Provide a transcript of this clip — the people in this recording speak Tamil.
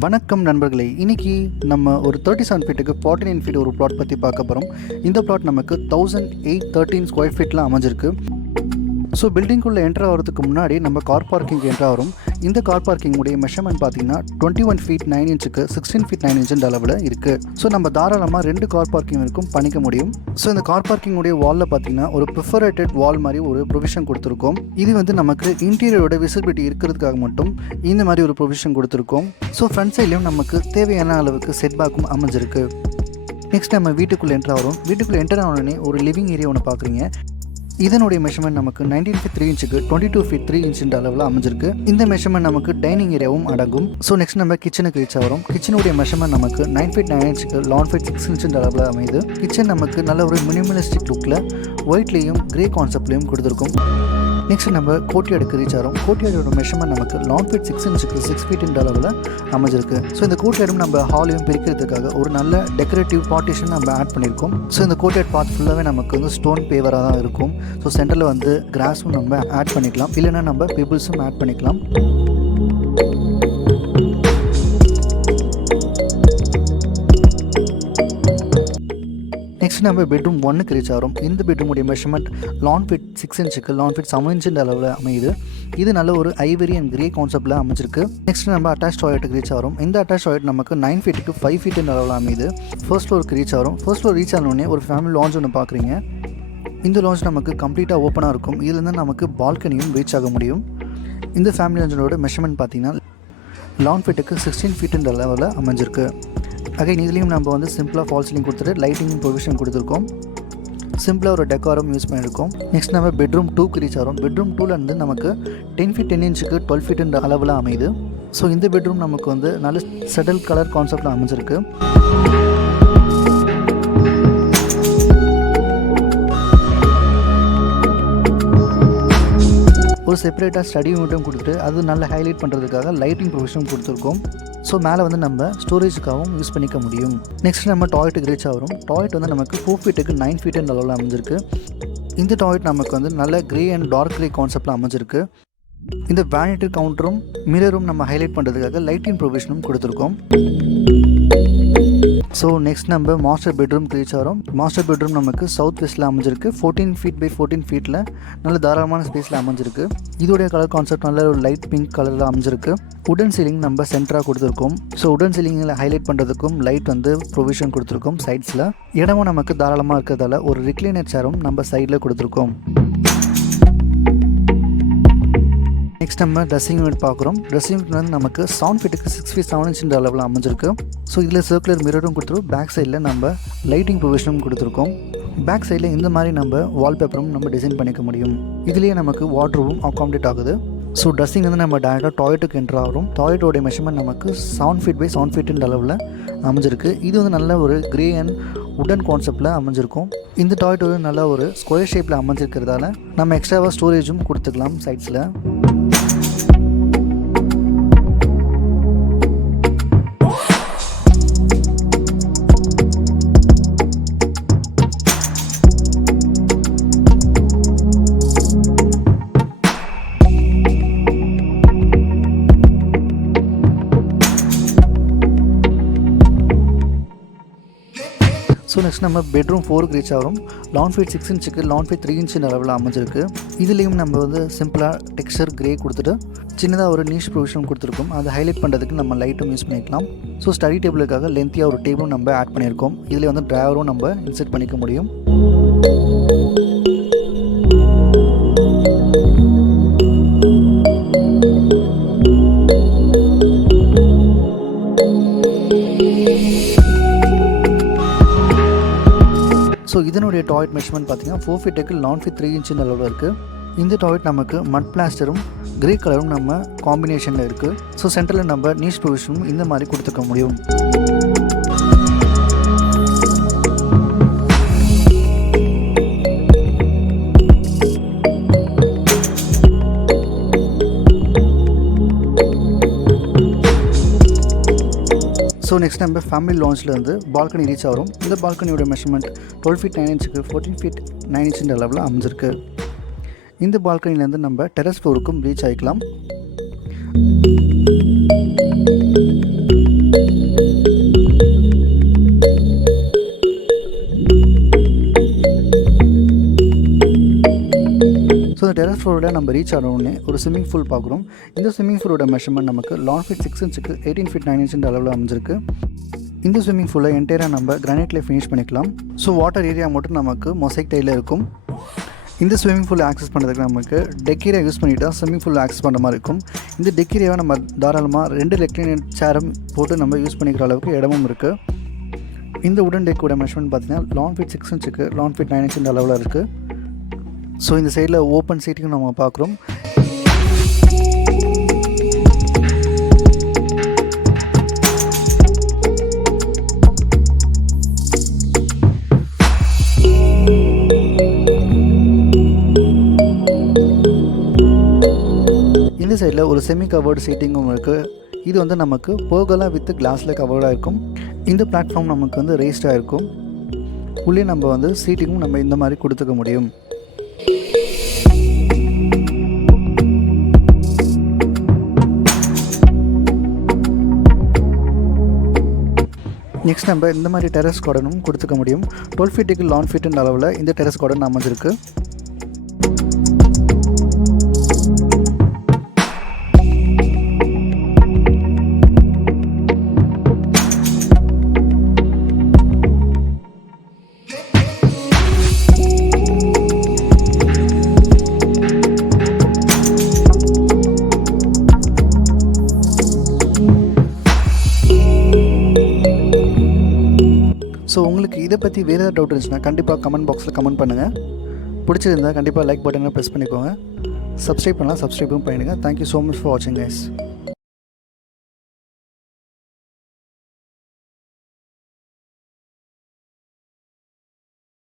வணக்கம் நண்பர்களே, இன்னைக்கு நம்ம ஒரு 37 ஃபீட்டுக்கு 49 ஃபீட் ஒரு பிளாட் பற்றி பார்க்க போகிறோம். இந்த பிளாட் நமக்கு 1813 ஸ்கொயர் ஃபீட்டில் அமைஞ்சிருக்கு. ஸோ பில்டிங்குள்ளே என்ட்ரு ஆகிறதுக்கு முன்னாடி நம்ம கார் பார்க்கிங் என்ட்ரு ஆகிறோம். இந்த கார் பார்க்கிங் உடைய மெஷர்மெண்ட் பார்த்தீங்கன்னா 21 ஃபீட் 9 இன்ச்சுக்கு 16 ஃபீட் 9 இன்ச்சு அளவில் இருக்குது. ஸோ நம்ம தாராளமாக 2 கார் பார்க்கிங் வரைக்கும் பண்ணிக்க முடியும். ஸோ இந்த கார் பார்க்கிங் உடைய வாலில் பார்த்தீங்கன்னா ஒரு ப்ரிஃபரேட்டட் வால் மாதிரி ஒரு ப்ரொவிஷன் கொடுத்துருக்கோம். இது வந்து நமக்கு இன்டீரியரோட விசிபிலிட்டி இருக்கிறதுக்காக மட்டும் இந்த மாதிரி ஒரு ப்ரொவிஷன் கொடுத்துருக்கோம். ஸோ ஃப்ரண்ட் சைட்லேயும் நமக்கு தேவையான அளவுக்கு செட் பேக்கும் அமைஞ்சிருக்கு. நெக்ஸ்ட் நம்ம வீட்டுக்குள்ளே என்ட்ரு ஆகிறோம். வீட்டுக்குள்ளே என்டர் ஆனோடனே ஒரு லிவிங் ஏரியா ஒன்று பார்க்குறீங்க. இதனுடைய மெஷர்மெண்ட் நமக்கு 19 ஃபீட் 3 இன்ச்சுக்கு 22 ஃபீட் 3 இன்ச்சு அளவில் அமைஞ்சிருக்கு. இந்த மெஷர்மெண்ட் நமக்கு டைனிங் ஏரியாவும் அடங்கும். ஸோ நெக்ஸ்ட் நம்ம கிச்சனுக்கு ரீச் ஆகிறோம். கிச்சனுடைய மெஷர்மெண்ட் நமக்கு 9 ஃபீட் 9 இன்ச்சுக்கு 11 ஃபீட் 6 இன்ச்சு அளவில் அமையுது. கிச்சன் நமக்கு நல்ல ஒரு மினிமலிஸ்டிக் லுக்கில் ஒயிட்லேயும் கிரே கான்செப்ட்லேயும் கொடுத்துருக்கும். நெக்ஸ்ட் நம்ம கோர்ட்யார்டுக்கு ரீச் ஆகிறோம். கோர்ட்யார்டோட மெஷர்மெண்ட் நமக்கு 11 ஃபீட் 6 இன்ச்சுக்கு 6 ஃபீட் அளவில் அமைஞ்சிருக்கு. ஸோ இந்த கோர்ட்யார்டும் நம்ம ஹாலையும் பிரிக்கிறதுக்காக ஒரு நல்ல டெக்கரேட்டிவ் பார்ட்டிஷன் நம்ம ஆட் பண்ணியிருக்கோம். ஸோ இந்த கோர்ட்யார்ட் பார்ட் ஃபுல்லாகவே நமக்கு வந்து ஸ்டோன் பேவராக தான் இருக்கும். ஸோ சென்டரில் வந்து கிராஸும் நம்ம ஆட் பண்ணிக்கலாம், இல்லைனா நம்ம பெபிள்ஸும் ஆட் பண்ணிக்கலாம். நெக்ஸ்ட் நம்ம பெட்ரூம் 1க்கு ரீச் ஆகிறோம். இந்த பெட்ரூமுடைய மெஷர்மெண்ட் 11 ஃபீட் 6 இன்ச்சுக்கு 11 ஃபீட் 7 இன்ச்சு அளவில் அமையுது. இது நல்ல ஒரு ஐவரி அண்ட் கிரே கான்செப்டில் அமைச்சிருக்கு. நெக்ஸ்ட் நம்ம அட்டாச் டாய்லெட்டுக்கு ரீச் ஆகிறோம். இந்த அட்டாச் டாய்லெட் நமக்கு 9 ஃபீட்டுக்கு 5 ஃபீட் அளவில் அமையுது. ஃபர்ஸ்ட் ஃப்ளோருக்கு ரீச் ஆகிறோம். ஃபர்ஸ்ட் ஃப்ளோர் ரீச் ஆனோடனே ஒரு ஃபேமிலி லான்ச் ஒன்று பார்க்குறீங்க. இந்த லான்ச் நமக்கு கம்ப்ளீட்டாக ஓப்பனாக இருக்கும். இதுலேருந்து நமக்கு பால்கனியும் ரீச் ஆக முடியும். இந்த ஃபேமிலி லான்ச்சோட மெஷர்மெண்ட் பார்த்தீங்கன்னா 11 ஃபீட்டுக்கு 16 ஃபீட் அளவில் அமைஞ்சிருக்கு. அகைன் இதுலேயும் நம்ம வந்து சிம்பிளாக ஃபால் சீலிங் கொடுத்துட்டு லைட்டிங் ப்ரொவிஷன் கொடுத்துருக்கோம். சிம்பிளாக ஒரு டெக்காரம் யூஸ் பண்ணியிருக்கோம். நெக்ஸ்ட் நம்ம பெட்ரூம் 2க்கு ரீச் ஆகிறோம். பெட்ரூம் 2லேருந்து நமக்கு 10 ஃபீட் 10 இன்ச்சுக்கு 12 ஃபீட் அளவில் அமையுது. ஸோ இந்த பெட்ரூம் நமக்கு வந்து நல்ல செட்டில் கலர் கான்செப்டில் அமைஞ்சிருக்கு. ஒரு செப்பரேட்டாக ஸ்டடி யூனிட்டும் கொடுத்துட்டு அது நல்லா ஹைலைட் பண்ணுறதுக்காக லைட்டிங் ப்ரொவிஷனும் கொடுத்துருக்கோம். ஸோ மேலே வந்து நம்ம ஸ்டோரேஜுக்காகவும் யூஸ் பண்ணிக்க முடியும். நெக்ஸ்ட் நம்ம டாய்லெட்டுக்கு ரீச் ஆகிறோம். டாய்லெட் வந்து நமக்கு 4 ஃபீட்டுக்கு 9 ஃபீட் அளவில் அமைஞ்சிருக்கு. இந்த டாய்லெட் நமக்கு வந்து நல்ல கிரே அண்ட் டார்க் கிரே கான்செப்டில் அமைஞ்சிருக்கு. இந்த வேனிட்டி கவுண்டரும் மிரரும் நம்ம ஹைலைட் பண்ணுறதுக்காக லைட்டிங் ப்ரொவிஷனும் கொடுத்துருக்கோம். ஸோ நெக்ஸ்ட் நம்ம மாஸ்டர் பெட்ரூம் ரீச் ஆகிறோம். மாஸ்டர் பெட்ரூம் நமக்கு சவுத் வெஸ்ட்டில் அமைஞ்சிருக்கு. 14 ஃபீட் பை 14 ஃபீட்டில் நல்ல தாராளமான ஸ்பேஸில் அமைஞ்சிருக்கு. இதோடைய கலர் கான்செப்ட் நல்ல ஒரு லைட் பிங்க் கலரில் அமைஞ்சிருக்கு. உடன் சீலிங் நம்ம சென்டராக கொடுத்துருக்கோம். ஸோ உடன் சீலிங்கில் ஹைலைட் பண்ணுறதுக்கும் லைட் வந்து ப்ரொவிஷன் கொடுத்துருக்கோம். சைட்ஸில் இடமும் நமக்கு தாராளமாக இருக்கிறதால ஒரு ரிக்ளைனர் சேரும் நம்ம சைடில் கொடுத்துருக்கோம். நெக்ஸ்ட் நம்ம ட்ரெஸ்ஸிங் யூனிட் பார்க்குறோம். ட்ரெஸ்ஸிங் யூனிட் வந்து நமக்கு 7 ஃபீட்டுக்கு 6 ஃபீட் 7 இன்ச்சு அளவில் அமைஞ்சிருக்கு. ஸோ இதில் சர்க்குலர் மிரரும் கொடுத்துருக்கோம். பேக் சைடில் நம்ம லைட்டிங் ப்ரொவிஷனும் கொடுத்துருக்கோம். பேக் சைடில் இந்த மாதிரி நம்ம வால்பேப்பரும் நம்ம டிசைன் பண்ணிக்க முடியும். இதுலேயே நமக்கு வார்ட்ரோபும் அகாமடேட் ஆகுது. ஸோ ட்ரெஸ்ஸிங் வந்து நம்ம டேரெக்டாக டாய்லெட்டுக்கு என்ட்ரு ஆகிறோம். டாய்லெட்டோடைய மெஷர்மெண்ட் நமக்கு 7 ஃபீட் பை 7 ஃபீட் அளவில் அமைஞ்சிருக்கு. இது வந்து நல்ல ஒரு கிரே அண்ட் உடன் கான்செப்டில் அமைஞ்சிருக்கும். இந்த டாய்லெட் வந்து நல்ல ஒரு ஸ்கொயர் ஷேப்பில் அமைஞ்சிருக்கிறதால நம்ம எக்ஸ்ட்ராவாக ஸ்டோரேஜும் கொடுத்துக்கலாம் சைட்ஸில். ஸோ நெக்ஸ்ட் நம்ம பெட்ரூம் 4க்கு ரீச் ஆகிறோம். 11 ஃபீட் 6 இன்ச்சுக்கு 11 ஃபீட் 3 இன்ச்சு அளவில் அமைஞ்சிருக்கு. இதுலேயும் நம்ம வந்து சிம்பிளாக டெக்ஸ்சர் கிரே கொடுத்துட்டு சின்னதாக ஒரு நீஷ் ப்ரொவிஷன் கொடுத்துருக்கோம். அதை ஹைலைட் பண்ணுறதுக்கு நம்ம லைட்டும் யூஸ் பண்ணிக்கலாம். ஸோ ஸ்டடி டேபிளுக்காக லென்த்தியாக ஒரு டேபிளும் நம்ம ஆட் பண்ணியிருக்கோம். இதில் வந்து ட்ராவரும் நம்ம இன்செர்ட் பண்ணிக்க முடியும். ஸோ இதனுடைய டாய்லெட் மெஷர்மெண்ட் பார்த்தீங்கன்னா 4 ஃபீட்டுக்கு 11 ஃபீட் 3 இன்ச்சு அளவில் இருக்குது. இந்த டாய்லெட் நமக்கு மட் பிளாஸ்டரும் கிரே கலரும் நம்ம காம்பினேஷனில் இருக்குது. ஸோ சென்டரில் நம்ம நீஷ் ப்ரொவிஷனும் இந்த மாதிரி கொடுத்துக்க முடியும். ஸோ நெக்ஸ்ட் நம்ம ஃபேமிலி லான்ச்லேருந்து பால்கனி ரீச் ஆகிறோம். இந்த பால்கனியோட மெஷர்மெண்ட் 12 ஃபீட் 9 இன்ச்சுக்கு 14 ஃபீட் 9 இன்ச்சு அளவில் அமைஞ்சிருக்கு. இந்த பால்கனிலேருந்து நம்ம டெரஸ் ஃப்ளோருக்கும் ரீச் ஆகிக்கலாம். ஃப்ளோரில் நம்ம ரீச் ஆன உடனே ஒரு ஸ்விம்மிங் பூல் பார்க்குறோம். இந்த ஸ்விம்மிங் பூலோட மெஷர்மெண்ட் நமக்கு லான் ஃபிட் 6 இன்ச்சுக்கு 18 ஃபீட் 9 இன்ச் அளவில் அமைஞ்சிருக்கு. இந்த ஸ்விம்மிங் பூலை என்டையராக நம்ம கிரானைட்லேயே ஃபினிஷ் பண்ணிக்கலாம். ஸோ வாட்டர் ஏரியா மட்டும் நமக்கு மொசைக் டைலில் இருக்கும். இந்த ஸ்விம்மிங் பூலை ஆக்சஸ் பண்ணுறதுக்கு நமக்கு டெக் ஏரியா யூஸ் பண்ணிவிட்டு தான் ஸ்விம்மிங் பூல் ஆக்சஸ் பண்ணுற மாதிரி இருக்கும். இந்த டெக் ஏரியாவை நம்ம தாராளமாக 2 ரெக்லைனர் சேரும் போட்டு நம்ம யூஸ் பண்ணிக்கிற அளவுக்கு இடமும் இருக்குது. இந்த உடன் டெக்கோட மெஷர்மெண்ட் பார்த்தீங்கன்னா லான் ஃபிட் 6 இன்ச்சுக்கு லான் ஃபிட் 9 இன்ச் அளவில் இருக்குது. ஸோ இந்த சைடில் ஓப்பன் சீட்டிங்கும் நம்ம பார்க்குறோம். இந்த சைடில் ஒரு செமி கவர்டு சீட்டிங்கும் இருக்குது. இது வந்து நமக்கு போகலாம் வித் கிளாஸில் கவர்டாக இருக்கும். இந்த பிளாட்ஃபார்ம் நமக்கு வந்து ரேஸ்டாக இருக்கும். உள்ளே நம்ம வந்து சீட்டிங்கும் நம்ம இந்த மாதிரி கொடுத்துக்க முடியும். நெக்ஸ்ட் நம்ம இந்த மாதிரி டெரஸ் கார்டனும் கொடுத்துக்க முடியும். 12 ஃபீட்டுக்கு லான் ஃபீட்டுன்ற அளவில் இந்த டெரஸ் கார்டன் அமைஞ்சிருக்கு. ஸோ உங்களுக்கு இதை பற்றி வேறு ஏதாவது டவுட் இருந்துச்சுன்னா கண்டிப்பாக கமெண்ட் பாக்ஸில் கமெண்ட் பண்ணுங்கள். பிடிச்சிருந்தா கண்டிப்பாக லைக் பட்டனை ப்ரெஸ் பண்ணிக்கோங்க. சப்ஸ்கிரைப் பண்ணலாம், சப்ஸ்கிரைபும் பண்ணிடுங்க. தேங்க்யூ ஸோ மச் ஃபார் வாட்சிங் கைஸ்.